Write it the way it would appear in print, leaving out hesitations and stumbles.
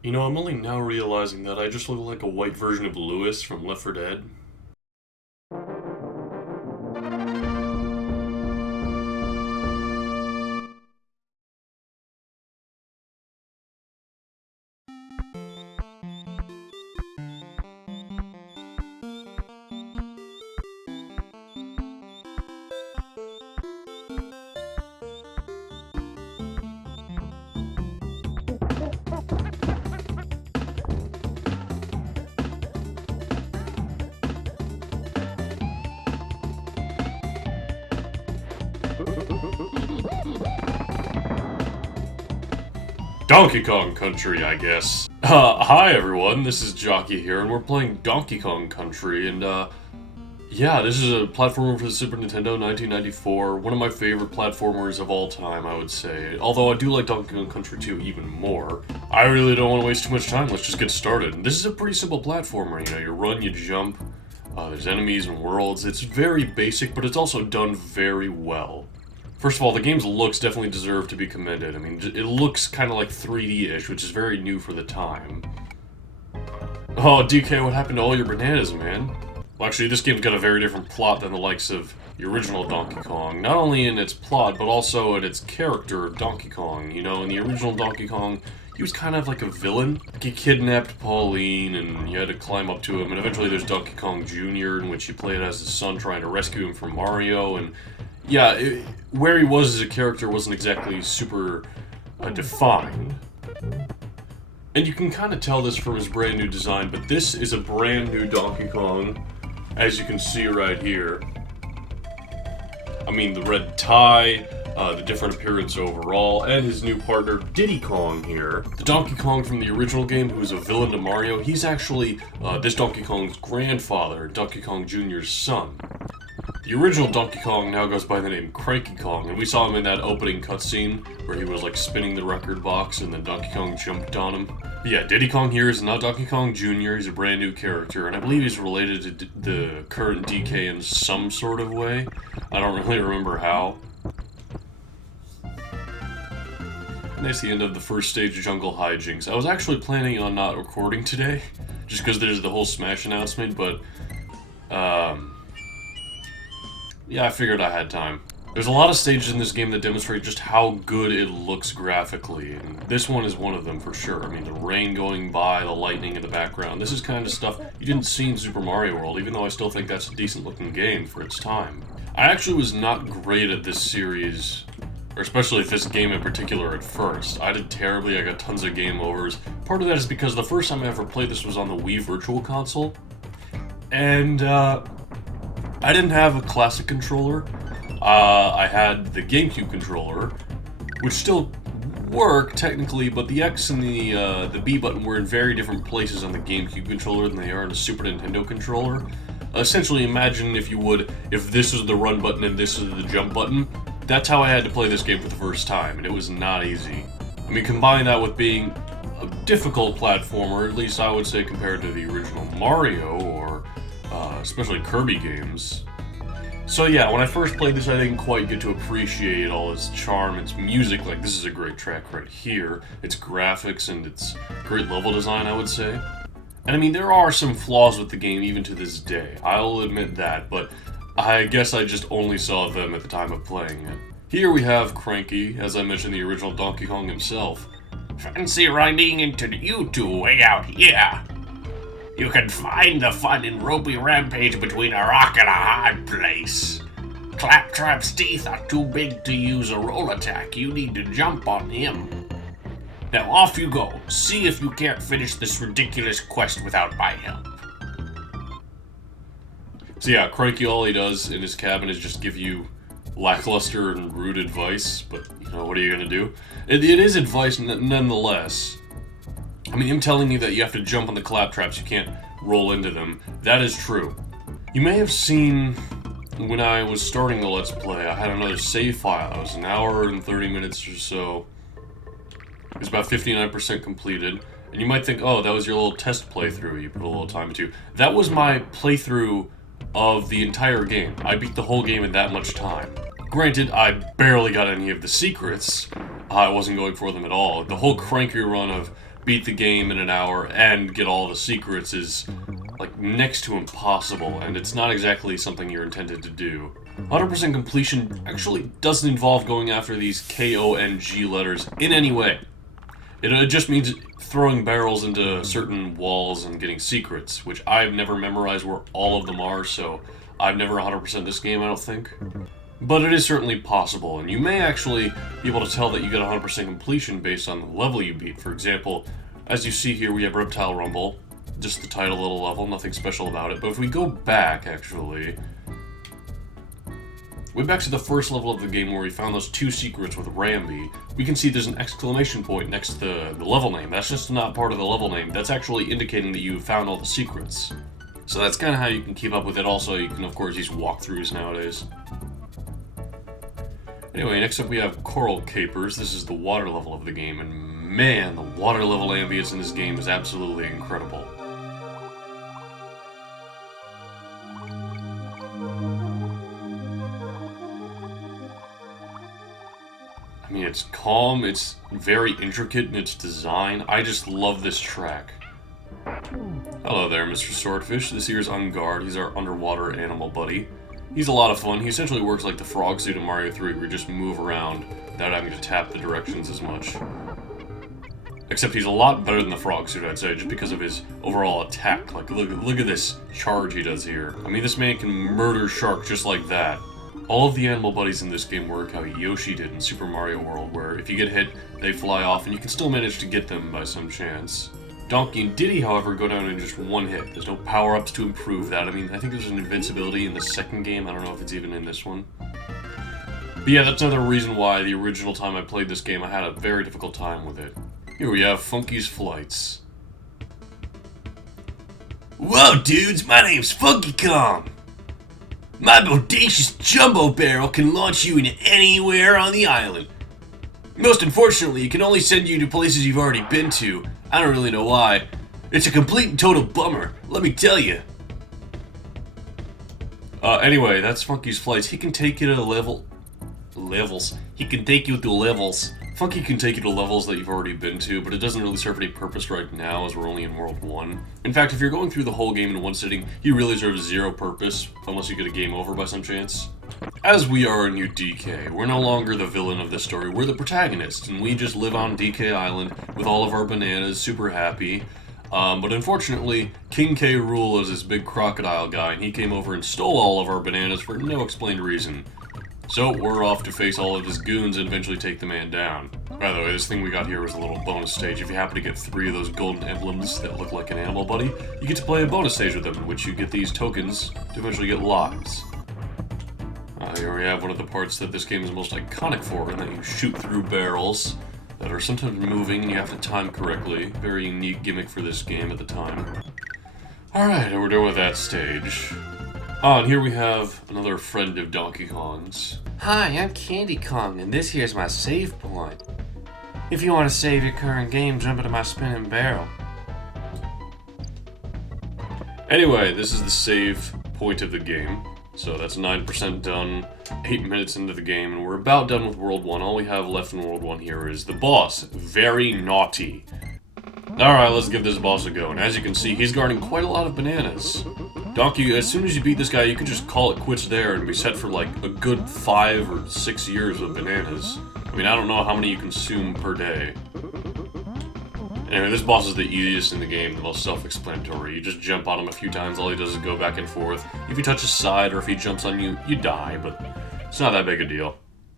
You know, I'm only now realizing that I just look like a white version of Lewis from Left 4 Dead. Donkey Kong Country, I guess. Hi everyone, this is Jockey here, and we're playing Donkey Kong Country, and yeah, this is a platformer for the Super Nintendo, 1994, one of my favorite platformers of all time, I would say. Although I do like Donkey Kong Country 2 even more. I really don't want to waste too much time, let's just get started. This is a pretty simple platformer, you know, you run, you jump, there's enemies and worlds. It's very basic, but it's also done very well. First of all, the game's looks definitely deserve to be commended. I mean, it looks kind of like 3D-ish, which is very new for the time. Oh, DK, what happened to all your bananas, man? Well, actually, this game's got a very different plot than the likes of the original Donkey Kong. Not only in its plot, but also in its character of Donkey Kong. You know, in the original Donkey Kong, he was kind of like a villain. Like, he kidnapped Pauline, and you had to climb up to him, and eventually there's Donkey Kong Jr., in which you played as his son trying to rescue him from Mario, and yeah, where he was as a character wasn't exactly super defined. And you can kind of tell this from his brand new design, but this is a brand new Donkey Kong, as you can see right here. I mean, the red tie, the different appearance overall, and his new partner, Diddy Kong here. The Donkey Kong from the original game, who was a villain to Mario, he's actually this Donkey Kong's grandfather, Donkey Kong Jr.'s son. The original Donkey Kong now goes by the name Cranky Kong, and we saw him in that opening cutscene where he was like spinning the record box and then Donkey Kong jumped on him. But yeah, Diddy Kong here is not Donkey Kong Jr., he's a brand new character, and I believe he's related to the current DK in some sort of way. I don't really remember how. And that's the end of the first stage of Jungle Hijinks. I was actually planning on not recording today, just because there's the whole Smash announcement, but yeah, I figured I had time. There's a lot of stages in this game that demonstrate just how good it looks graphically, and this one is one of them for sure. I mean, the rain going by, the lightning in the background, this is kind of stuff you didn't see in Super Mario World, even though I still think that's a decent looking game for its time. I actually was not great at this series, or especially this game in particular at first. I did terribly, I got tons of game overs. Part of that is because the first time I ever played this was on the Wii Virtual Console, and I didn't have a classic controller. I had the GameCube controller, which still worked technically, but the X and the B button were in very different places on the GameCube controller than they are on the Super Nintendo controller. Essentially, imagine if you would, if this is the run button and this is the jump button. That's how I had to play this game for the first time, and it was not easy. I mean, combine that with being a difficult platformer, at least I would say compared to the original Mario or especially Kirby games. So yeah, when I first played this, I didn't quite get to appreciate all its charm, its music. Like, this is a great track right here, its graphics, and its great level design, I would say. And I mean, there are some flaws with the game even to this day, I'll admit that, but I guess I just only saw them at the time of playing it. Here we have Cranky, as I mentioned, the original Donkey Kong himself. Fancy riding into you two way out here. You can find the fun in ropey rampage between a rock and a hard place. Claptrap's teeth are too big to use a roll attack. You need to jump on him. Now off you go. See if you can't finish this ridiculous quest without my help. So yeah, Cranky, all he does in his cabin is just give you lackluster and rude advice, but you know, what are you gonna do? It is advice nonetheless. I mean, him telling you that you have to jump on the claptraps, you can't roll into them, that is true. You may have seen, when I was starting the Let's Play, I had another save file. It was an hour and 30 minutes or so. It was about 59% completed. And you might think, oh, that was your little test playthrough you put a little time into. That was my playthrough of the entire game. I beat the whole game in that much time. Granted, I barely got any of the secrets. I wasn't going for them at all. The whole Cranky run of beat the game in an hour and get all the secrets is like next to impossible, and it's not exactly something you're intended to do. 100% completion actually doesn't involve going after these K-O-N-G letters in any way. It just means throwing barrels into certain walls and getting secrets, which I've never memorized where all of them are, so I've never 100% this game, I don't think. But it is certainly possible, and you may actually be able to tell that you get 100% completion based on the level you beat. For example, as you see here, we have Reptile Rumble, just the title of the level, nothing special about it. But if we go back, actually, way back to the first level of the game where we found those 2 secrets with Ramby, we can see there's an exclamation point next to the level name. That's just not part of the level name. That's actually indicating that you found all the secrets. So that's kind of how you can keep up with it. Also, you can, of course, use walkthroughs nowadays. Anyway, next up we have Coral Capers. This is the water level of the game, and man, the water level ambience in this game is absolutely incredible. I mean, it's calm, it's very intricate in its design. I just love this track. Hello there, Mr. Swordfish. This here's Ungard. He's our underwater animal buddy. He's a lot of fun. He essentially works like the frog suit in Mario 3, where you just move around without having to tap the directions as much. Except he's a lot better than the frog suit, I'd say, just because of his overall attack. Like, look at this charge he does here. I mean, this man can murder sharks just like that. All of the animal buddies in this game work how Yoshi did in Super Mario World, where if you get hit, they fly off, and you can still manage to get them by some chance. Donkey and Diddy, however, go down in just one hit. There's no power-ups to improve that. I mean, I think there's an invincibility in the second game. I don't know if it's even in this one. But yeah, that's another reason why the original time I played this game, I had a very difficult time with it. Here we have Funky's Flights. Whoa, dudes, my name's Funky Kong. My bodacious jumbo barrel can launch you into anywhere on the island. Most unfortunately, it can only send you to places you've already been to. I don't really know why. It's a complete and total bummer, let me tell you. Anyway, that's Funky's Flights. He can take you to levels. He can take you to levels. Funky can take you to levels that you've already been to, but it doesn't really serve any purpose right now, as we're only in World 1. In fact, if you're going through the whole game in one sitting, he really serves zero purpose, unless you get a game over by some chance. As we are in New DK, we're no longer the villain of this story, we're the protagonist, and we just live on DK Island with all of our bananas, super happy. But unfortunately, King K. Rool is this big crocodile guy, and he came over and stole all of our bananas for no explained reason. So, we're off to face all of his goons and eventually take the man down. By the way, this thing we got here was a little bonus stage. If you happen to get 3 of those golden emblems that look like an animal buddy, you get to play a bonus stage with them, in which you get these tokens to eventually get lives. Here we have one of the parts that this game is most iconic for, and that you shoot through barrels that are sometimes moving and you have to time correctly. Very unique gimmick for this game at the time. Alright, we're done with that stage. And here we have another friend of Donkey Kong's. Hi, I'm Candy Kong, and this here's my save point. If you want to save your current game, jump into my spinning barrel. Anyway, this is the save point of the game. So that's 9% done, 8 minutes into the game, and we're about done with World 1. All we have left in World 1 here is the boss, Very Naughty. Alright, let's give this boss a go, and as you can see, he's guarding quite a lot of bananas. Donkey, as soon as you beat this guy, you could just call it quits there and be set for like a good 5 or 6 years of bananas. I mean, I don't know how many you consume per day. Anyway, this boss is the easiest in the game, the most self-explanatory. You just jump on him a few times, all he does is go back and forth. If you touch his side or if he jumps on you, you die, but it's not that big a deal.